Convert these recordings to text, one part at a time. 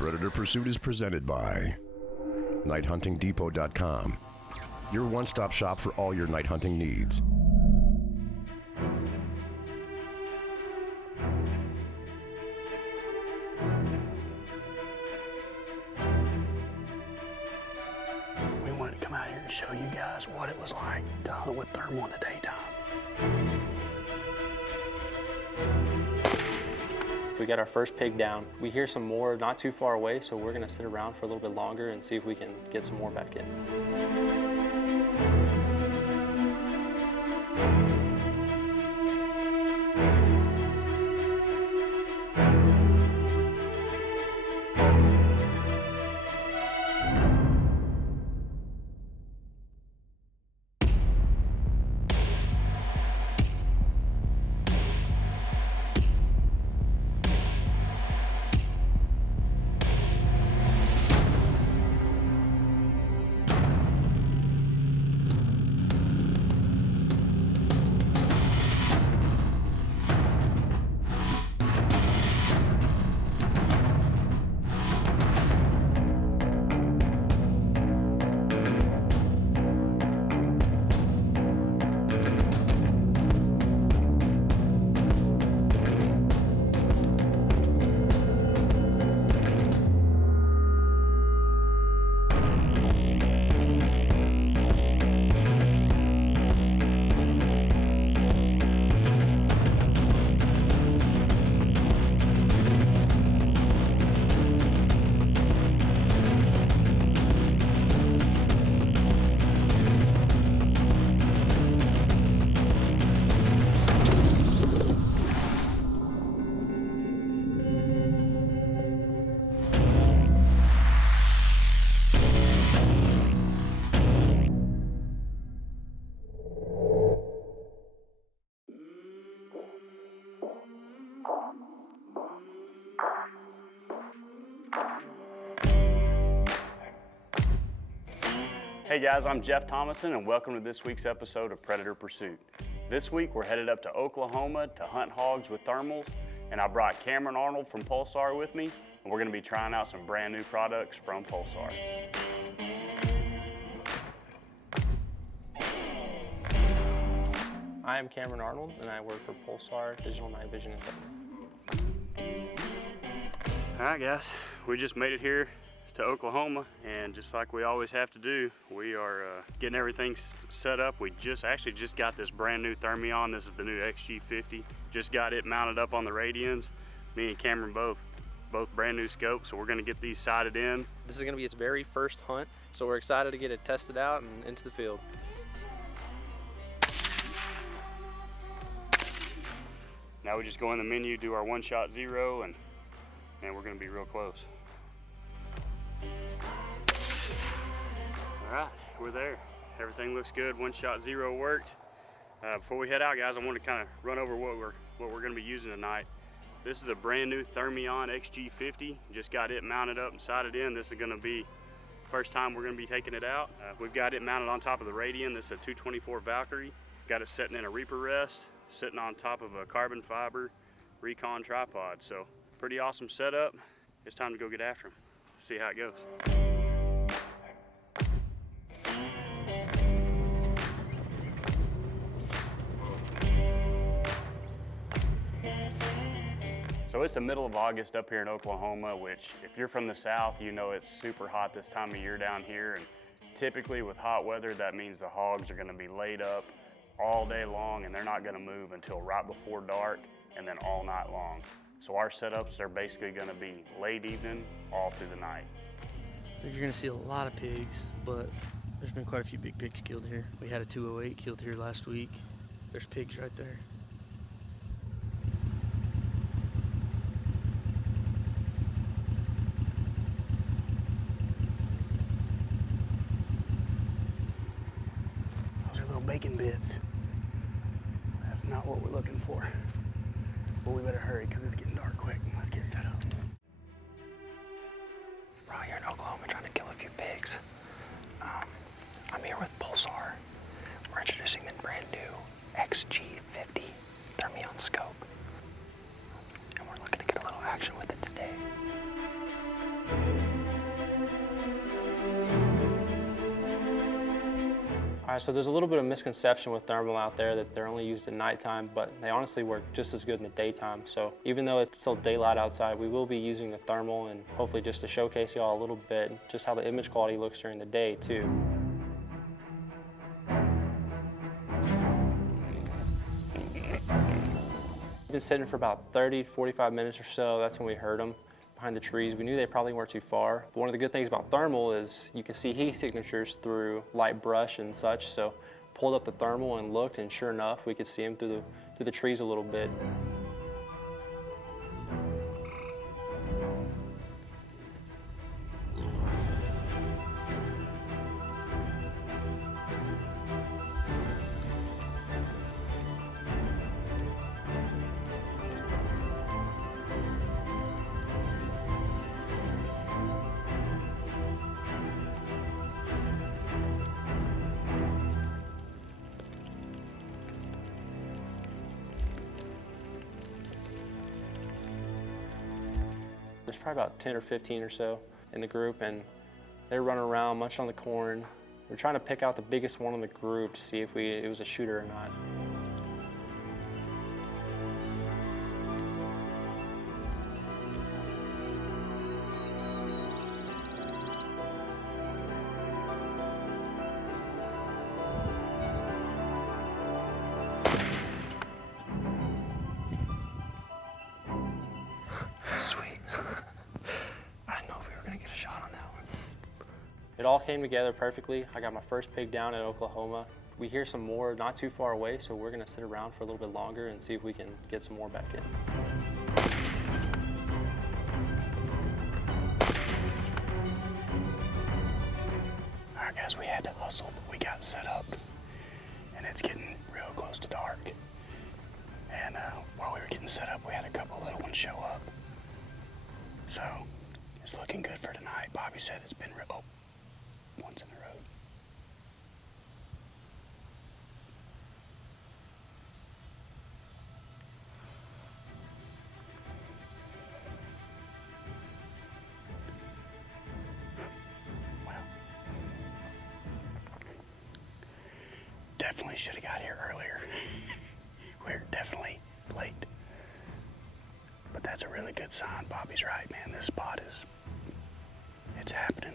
Predator Pursuit is presented by nighthuntingdepot.com, your one-stop shop for all your night hunting needs. We wanted to come out here and show you guys what it was like to hunt with thermal in the daytime. We got our first pig down. We hear some more not too far away, so we're gonna sit around for a little bit longer and see if we can get some more back in. Hey guys, I'm Jeff Thomason and welcome to this week's episode of Predator Pursuit. This week we're headed up to Oklahoma to hunt hogs with thermals, and I brought Cameron Arnold from Pulsar with me, and we're going to be trying out some brand new products from Pulsar. I am Cameron Arnold, and I work for Pulsar Digital Night Vision Equipment. All right guys, we just made it here to Oklahoma, and just like we always have to do, we are getting everything set up. We just got this brand new Thermion. This is the new XG50. Just got it mounted up on the Radians. Me and Cameron both brand new scopes, so we're gonna get these sighted in. This is gonna be its very first hunt, so we're excited to get it tested out and into the field. Now we just go in the menu, do our one-shot zero, and we're gonna be real close. All right, we're there. Everything looks good. One-shot zero worked. Before we head out, guys, I want to kind of run over what we're going to be using tonight. This is a brand new Thermion XG50. Just got it mounted up and sighted in. This is going to be the first time we're going to be taking it out. We've got it mounted on top of the Radian. This is a 224 Valkyrie. Got it sitting in a Reaper rest, sitting on top of a carbon fiber Recon tripod. So pretty awesome setup. It's time to go get after them. See how it goes. So it's the middle of August up here in Oklahoma, which if you're from the south, you know it's super hot this time of year down here. And typically with hot weather, that means the hogs are gonna be laid up all day long, and they're not gonna move until right before dark and then all night long. So our setups are basically gonna be late evening all through the night. You're gonna see a lot of pigs, but there's been quite a few big pigs killed here. We had a 208 killed here last week. There's pigs right there. Those are little bacon bits. That's not what we're looking for. But we better hurry because it's getting dark quick. Let's get set up. We're out here in Oklahoma trying to kill a few pigs. I'm here with Pulsar. We're introducing the brand new XG50 Thermion scope. And we're looking to get a little action with it today. So there's a little bit of misconception with thermal out there that they're only used at nighttime, but they honestly work just as good in the daytime. So even though it's still daylight outside, we will be using the thermal, and hopefully just to showcase y'all a little bit just how the image quality looks during the day too. We've been sitting for about 30 to 45 minutes or so. That's when we heard them behind the trees. We knew they probably weren't too far. But one of the good things about thermal is you can see heat signatures through light brush and such. So pulled up the thermal and looked, and sure enough, we could see them through the trees a little bit. There's probably about 10 or 15 or so in the group, and they're running around munching on the corn. We're trying to pick out the biggest one in the group to see if it was a shooter or not. It all came together perfectly. I got my first pig down in Oklahoma. We hear some more not too far away, so we're gonna sit around for a little bit longer and see if we can get some more back in. All right, guys, we had to hustle, but we got set up, and it's getting real close to dark. And while we were getting set up, we had a couple little ones show up. So it's looking good for tonight. Bobby said it's been real. Oh, one's in the road. Well, definitely should have got here earlier. We're definitely late. But that's a really good sign. Bobby's right, man. This spot it's happening.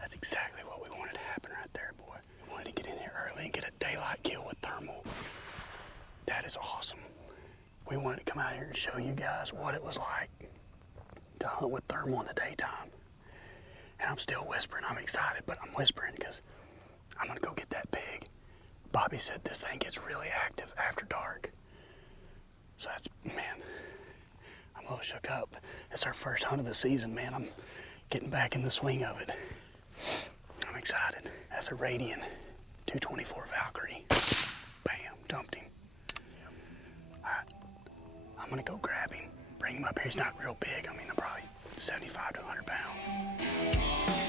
That's exactly what we wanted to happen right there, boy. We wanted to get in here early and get a daylight kill with thermal. That is awesome. We wanted to come out here and show you guys what it was like to hunt with thermal in the daytime. And I'm still whispering. I'm excited, but I'm whispering because I'm gonna go get that pig. Bobby said this thing gets really active after dark. So that's, man, I'm a little shook up. It's our first hunt of the season, man. I'm getting back in the swing of it. I'm excited. That's a Radian 224 Valkyrie. Bam, dumped him. All right, I'm gonna go grab him, bring him up here. He's not real big. I mean, I'm probably 75 to 100 pounds.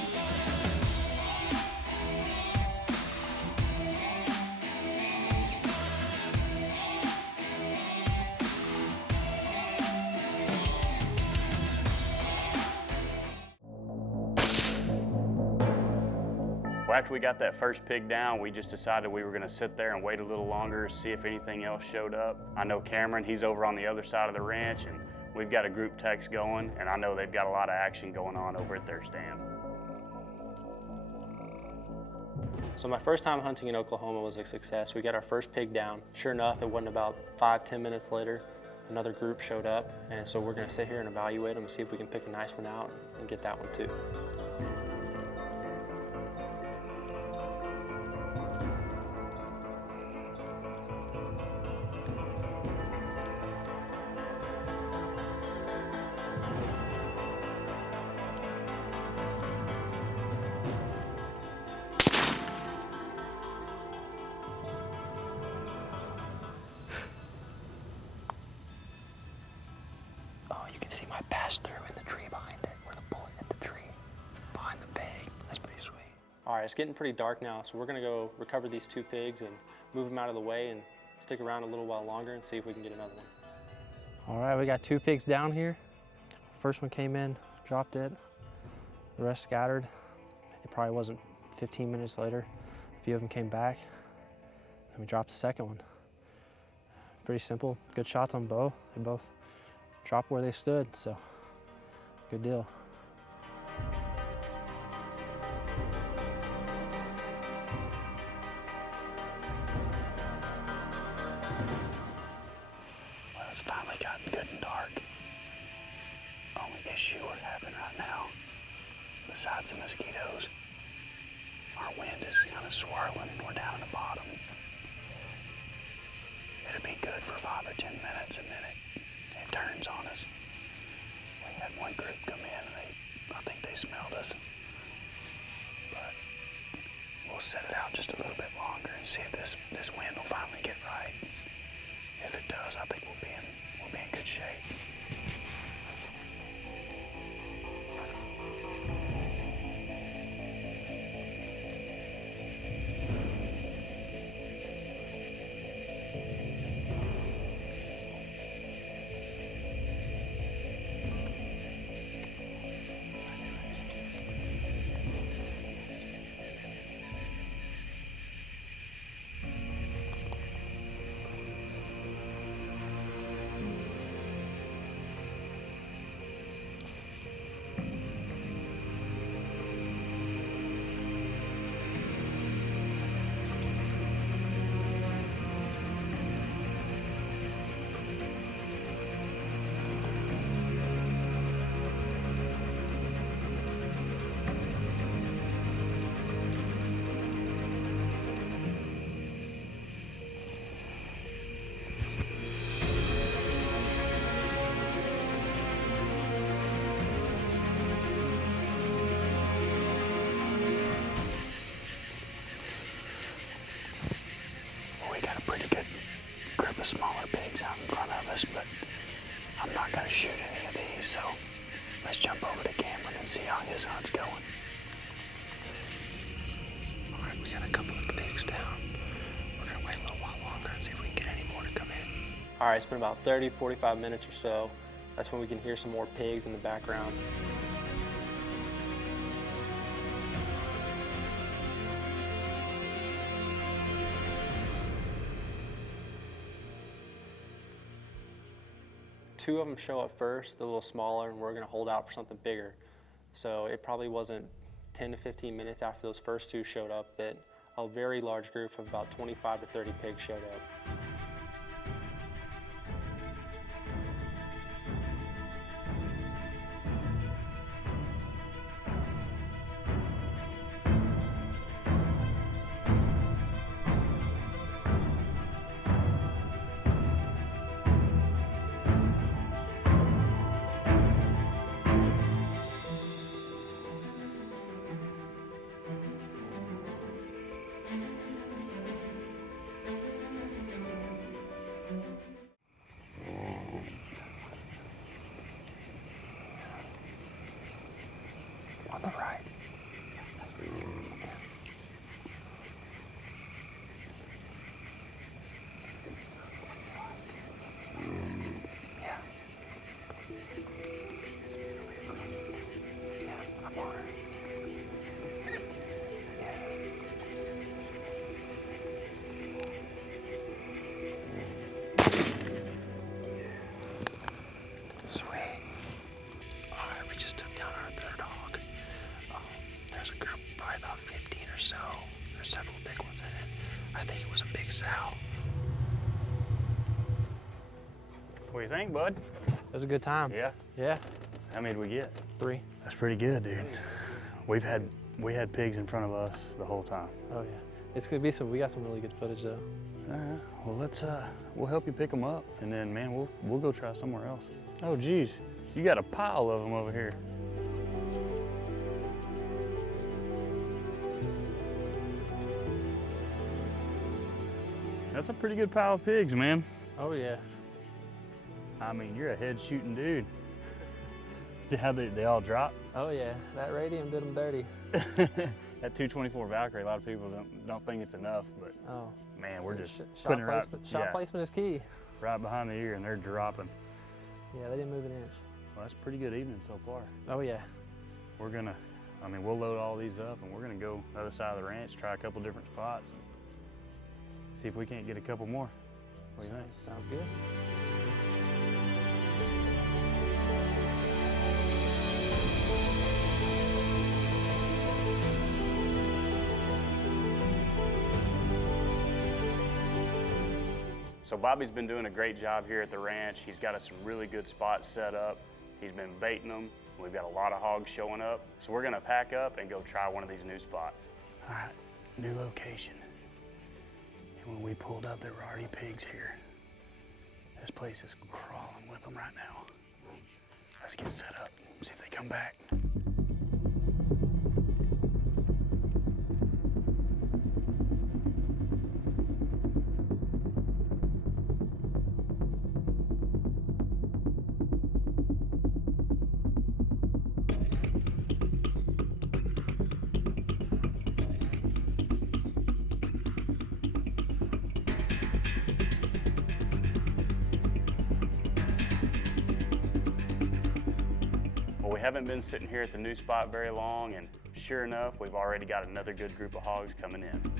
after we got that first pig down, we just decided we were gonna sit there and wait a little longer, see if anything else showed up. I know Cameron, he's over on the other side of the ranch, and we've got a group text going, and I know they've got a lot of action going on over at their stand. So my first time hunting in Oklahoma was a success. We got our first pig down. Sure enough, it wasn't about 5-10 minutes later, another group showed up, and so we're gonna sit here and evaluate them and see if we can pick a nice one out and get that one too. Oh, you can see my pass through in the tree behind it, where the bullet hit the tree behind the pig. That's pretty sweet. All right, it's getting pretty dark now, so we're gonna go recover these 2 pigs and move them out of the way and stick around a little while longer and see if we can get another one. All right, we got 2 pigs down here. First one came in, dropped it. The rest scattered. It probably wasn't 15 minutes later. A few of them came back, and we dropped the second one. Pretty simple, good shots on bow. They both dropped where they stood, so good deal. Well, it's finally gotten good and dark. Only issue we're having right now, besides the mosquitoes, our wind is kind of swirling and we're down at the bottom. It'll be good for 5 or 10 minutes and then it turns on us. We had one group come in and I think they smelled us. But we'll set it out just a little bit longer and see if this wind will finally get right. If it does, I think we'll be in good shape. Smaller pigs out in front of us, but I'm not going to shoot any of these, so let's jump over to Cameron and see how his hunt's going. All right, we got a couple of pigs down. We're gonna wait a little while longer and see if we can get any more to come in. All right, it's been about 30-45 minutes or so. That's when we can hear some more pigs in the background. Two of them show up first, they're a little smaller, and we're gonna hold out for something bigger. So it probably wasn't 10 to 15 minutes after those first 2 showed up that a very large group of about 25 to 30 pigs showed up. On the right. Yeah. Yeah, I'm on her. Yeah. think, bud? It was a good time. Yeah. Yeah. How many did we get? 3. That's pretty good, dude. We had pigs in front of us the whole time. Oh yeah. It's gonna be we got some really good footage though. All right. Well, we'll help you pick them up, and then, man, we'll go try somewhere else. Oh, geez, you got a pile of them over here. That's a pretty good pile of pigs, man. Oh yeah. I mean, you're a head shooting dude. How they all drop? Oh yeah. That radium did them dirty. That 224 Valkyrie, a lot of people don't think it's enough, but Oh. man, we're just Shot putting it right, placement. Shot placement is key. right behind the ear, and they're dropping. Yeah, they didn't move an inch. Well, that's a pretty good evening so far. Oh yeah. We'll load all these up, and we're gonna go the other side of the ranch, try a couple different spots, and see if we can't get a couple more. What do you think? Sounds good. So Bobby's been doing a great job here at the ranch. He's got us some really good spots set up. He's been baiting them. We've got a lot of hogs showing up. So we're gonna pack up and go try one of these new spots. All right, new location. And when we pulled up, there were already pigs here. This place is crawling with them right now. Let's get set up, see if they come back. Well, we haven't been sitting here at the new spot very long, and sure enough, we've already got another good group of hogs coming in.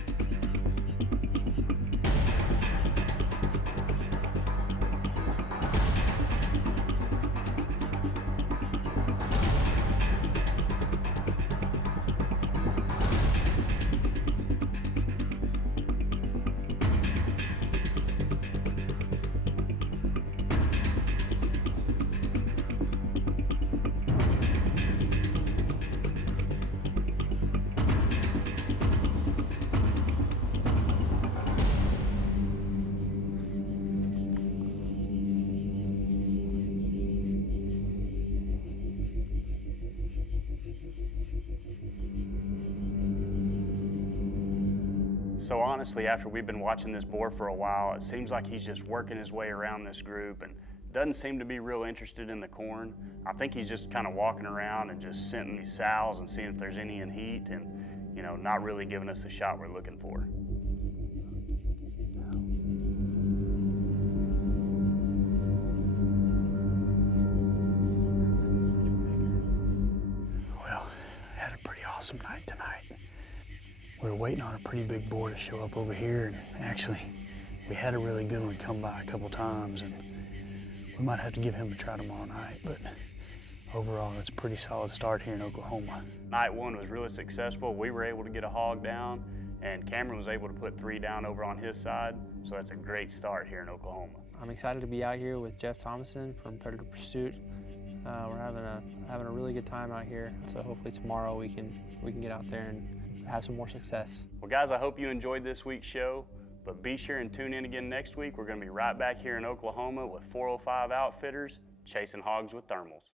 So honestly, after we've been watching this boar for a while, it seems like he's just working his way around this group and doesn't seem to be real interested in the corn. I think he's just kind of walking around and just scenting these sows and seeing if there's any in heat and, you know, not really giving us the shot we're looking for. Well, had a pretty awesome night tonight. We were waiting on a pretty big boar to show up over here, and actually, we had a really good one come by a couple times, and we might have to give him a try tomorrow night, but overall, it's a pretty solid start here in Oklahoma. Night one was really successful. We were able to get a hog down, and Cameron was able to put 3 down over on his side, so that's a great start here in Oklahoma. I'm excited to be out here with Jeff Thomason from Predator Pursuit. We're having a really good time out here, so hopefully tomorrow we can get out there and have some more success. Well, guys, I hope you enjoyed this week's show, but be sure and tune in again next week. We're going to be right back here in Oklahoma with 405 Outfitters, chasing hogs with thermals.